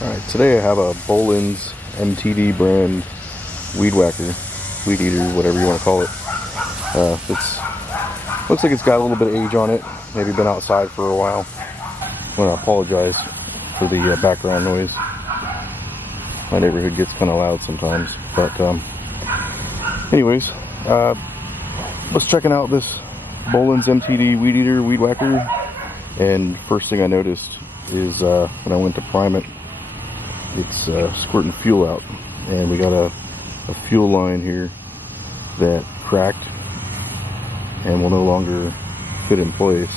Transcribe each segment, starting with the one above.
Alright, today I have a Bolens MTD brand weed whacker, weed eater, whatever you want to call it. Looks like it's got a little bit of age on it, maybe been outside for a while. I want to apologize for the background noise. My neighborhood gets kind of loud sometimes, but anyways, was checking out this Bolens MTD weed eater, weed whacker, and first thing I noticed is when I went to prime it, it's squirting fuel out, and we got a fuel line here that cracked and will no longer fit in place.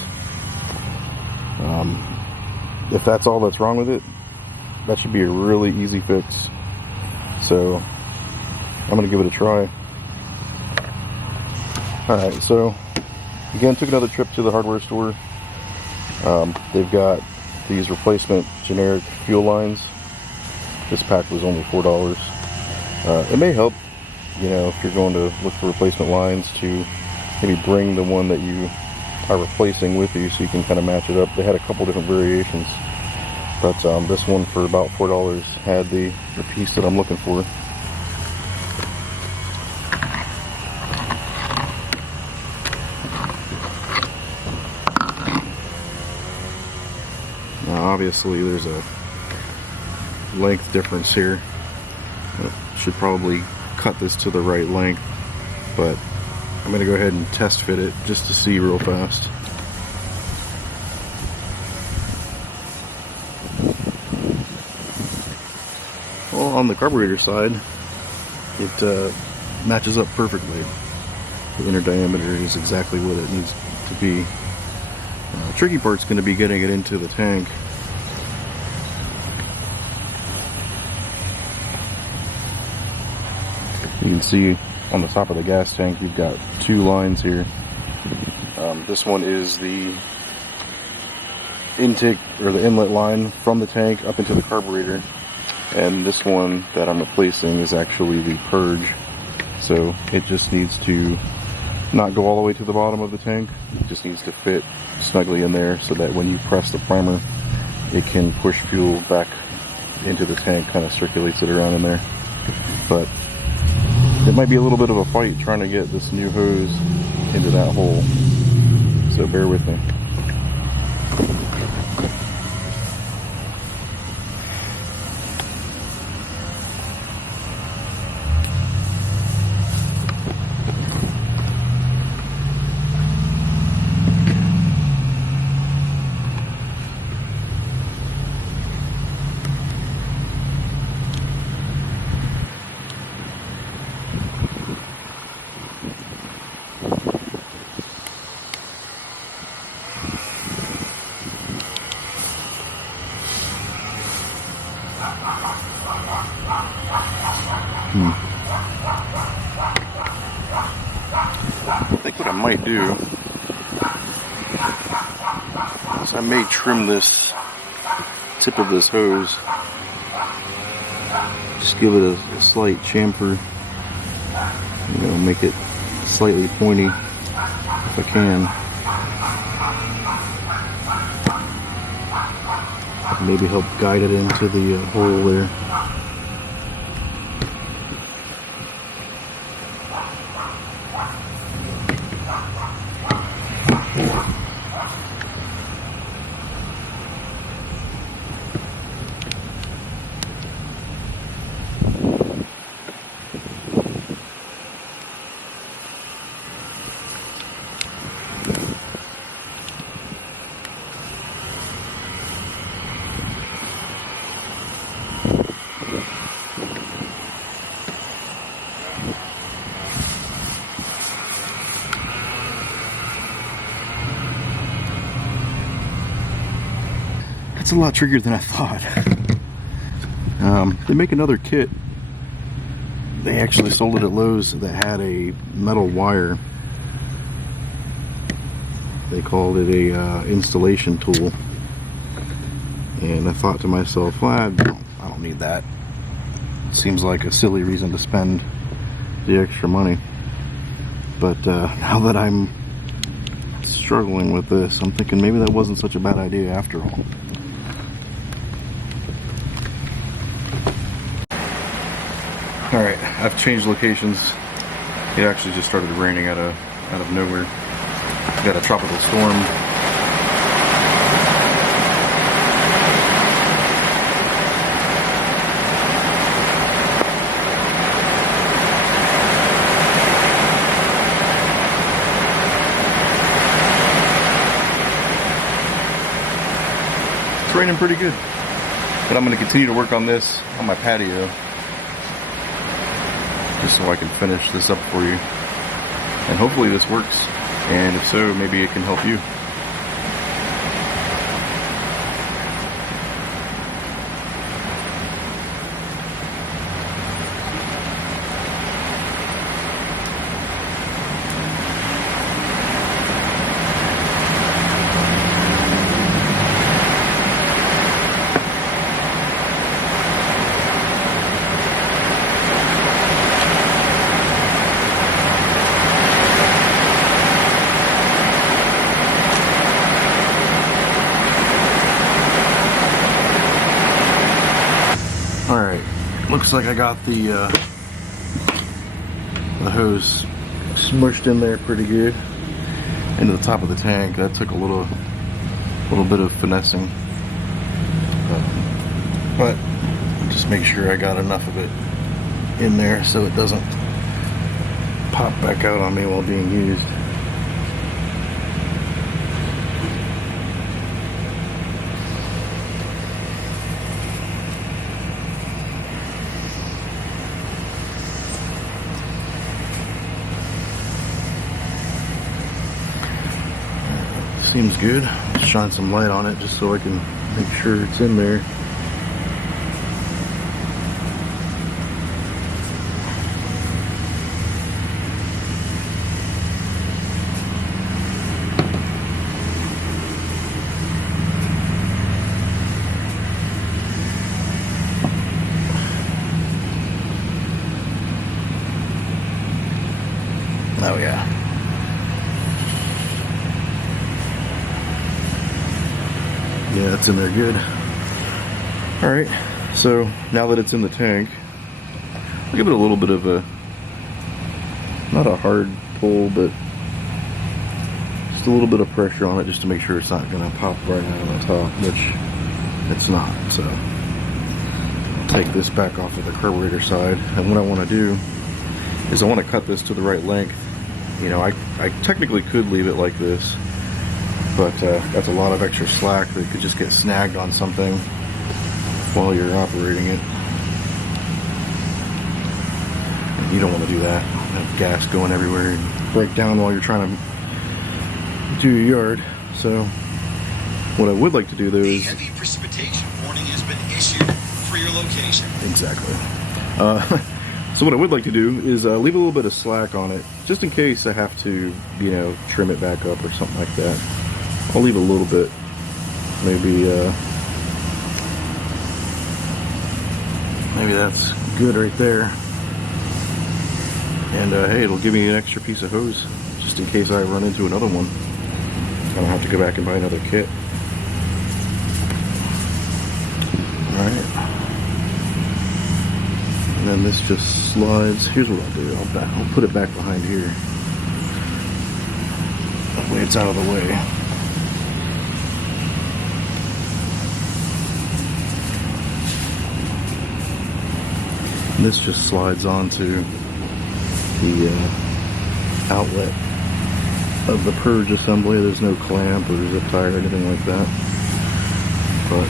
If that's all that's wrong with it, that should be a really easy fix. So I'm gonna give it a try. Alright, so again, took another trip to the hardware store. They've got these replacement generic fuel lines. This pack was only $4. It may help, you know, if you're going to look for replacement lines, to maybe bring the one that you are replacing with you so you can kind of match it up. They had a couple different variations, but this one for about $4 had the piece that I'm looking for. Now obviously there's a length difference here. Should probably cut this to the right length, but I'm going to go ahead and test fit it just to see real fast. Well, on the carburetor side, it matches up perfectly. The inner diameter is exactly what it needs to be. Tricky part's going to be getting it into the tank. You can see on the top of the gas tank you've got two lines here. This one is the intake or the inlet line from the tank up into the carburetor, and this one that I'm replacing is actually the purge. So it just needs to not go all the way to the bottom of the tank. It just needs to fit snugly in there so that when you press the primer, it can push fuel back into the tank, kind of circulates it around in there. But it might be a little bit of a fight trying to get this new hose into that hole, so bear with me. I think what I might do is I may trim this tip of this hose, just give it a slight chamfer, you know, make it slightly pointy if I can. Maybe help guide it into the hole there. That's a lot trickier than I thought. They make another kit. They actually sold it at Lowe's that had a metal wire. They called it a installation tool. And I thought to myself, well, I don't need that. It seems like a silly reason to spend the extra money. But now that I'm struggling with this, I'm thinking maybe that wasn't such a bad idea after all. Alright, I've changed locations. It actually just started raining out of nowhere. Got a tropical storm. It's raining pretty good. But I'm going to continue to work on this on my patio, just so I can finish this up for you. And hopefully this works. And if so, maybe it can help you. Alright, looks like I got the hose smushed in there pretty good into the top of the tank. That took a little bit of finessing, but just make sure I got enough of it in there so it doesn't pop back out on me while being used. Seems good. Let's shine some light on it just so I can make sure it's in there. Oh yeah. Yeah, it's in there good. Alright, so now that it's in the tank, I'll give it a little bit of a, not a hard pull, but just a little bit of pressure on it just to make sure it's not going to pop right out on the top, which it's not. So I'll take this back off of the carburetor side, and what I want to do is I want to cut this to the right length. You know, I technically could leave it like this, but that's a lot of extra slack that could just get snagged on something while you're operating it. And you don't want to do that. Have gas going everywhere and break down while you're trying to do your yard. So what I would like to do though is... The heavy precipitation warning has been issued for your location. Exactly. So what I would like to do is leave a little bit of slack on it, just in case I have to, you know, trim it back up or something like that. I'll leave a little bit, maybe that's good right there. And hey, it'll give me an extra piece of hose, just in case I run into another one. I don't have to go back and buy another kit. Alright. And then this just slides. Here's what I'll do. I'll put it back behind here. That way it's out of the way. And this just slides onto the outlet of the purge assembly. There's no clamp or zip tie or anything like that. But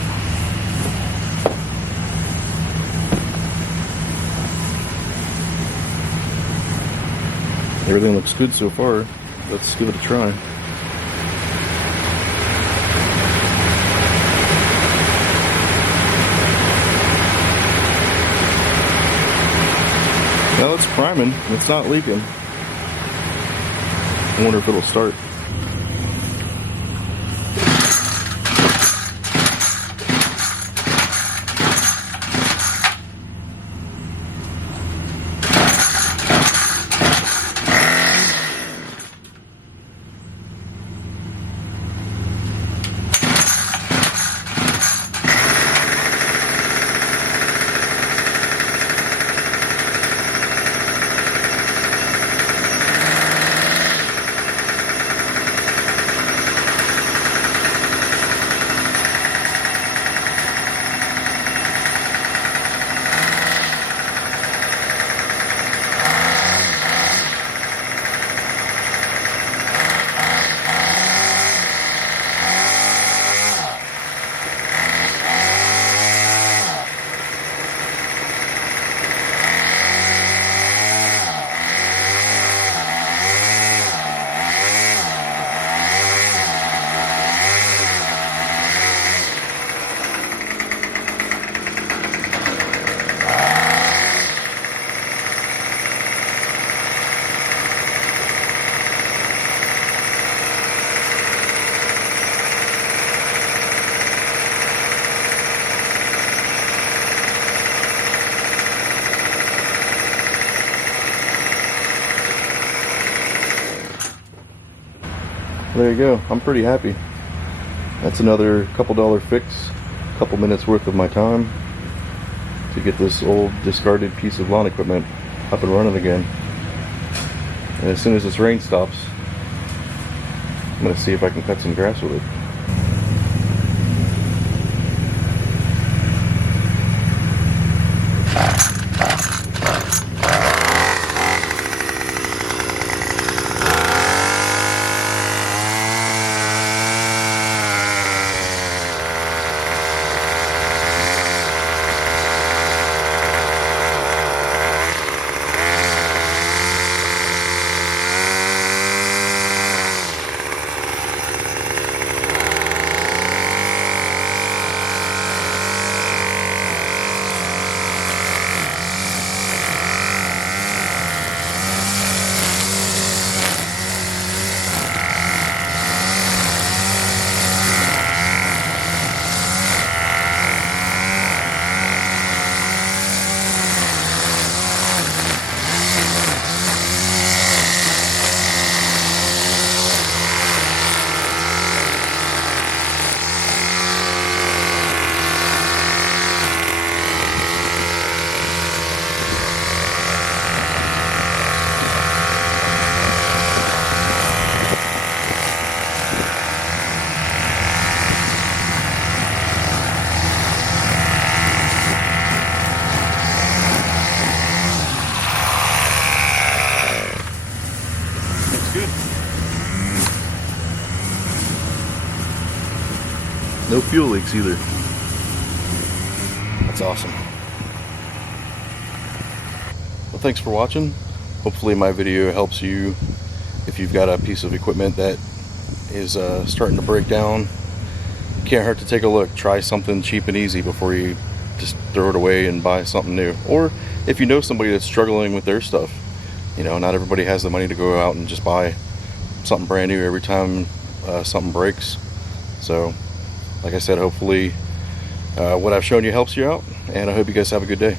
everything looks good so far. Let's give it a try. Well, it's priming. It's not leaking. I wonder if it'll start. there you go. I'm pretty happy. That's another couple dollar fix, couple minutes worth of my time to get this old discarded piece of lawn equipment up and running again. And as soon as this rain stops, I'm going to see if I can cut some grass with it. No fuel leaks either. That's awesome. Well, thanks for watching. Hopefully my video helps you if you've got a piece of equipment that is starting to break down. Can't hurt to take a look. Try something cheap and easy before you just throw it away and buy something new. Or if you know somebody that's struggling with their stuff, you know, not everybody has the money to go out and just buy something brand new every time something breaks. So like I said, hopefully what I've shown you helps you out, and I hope you guys have a good day.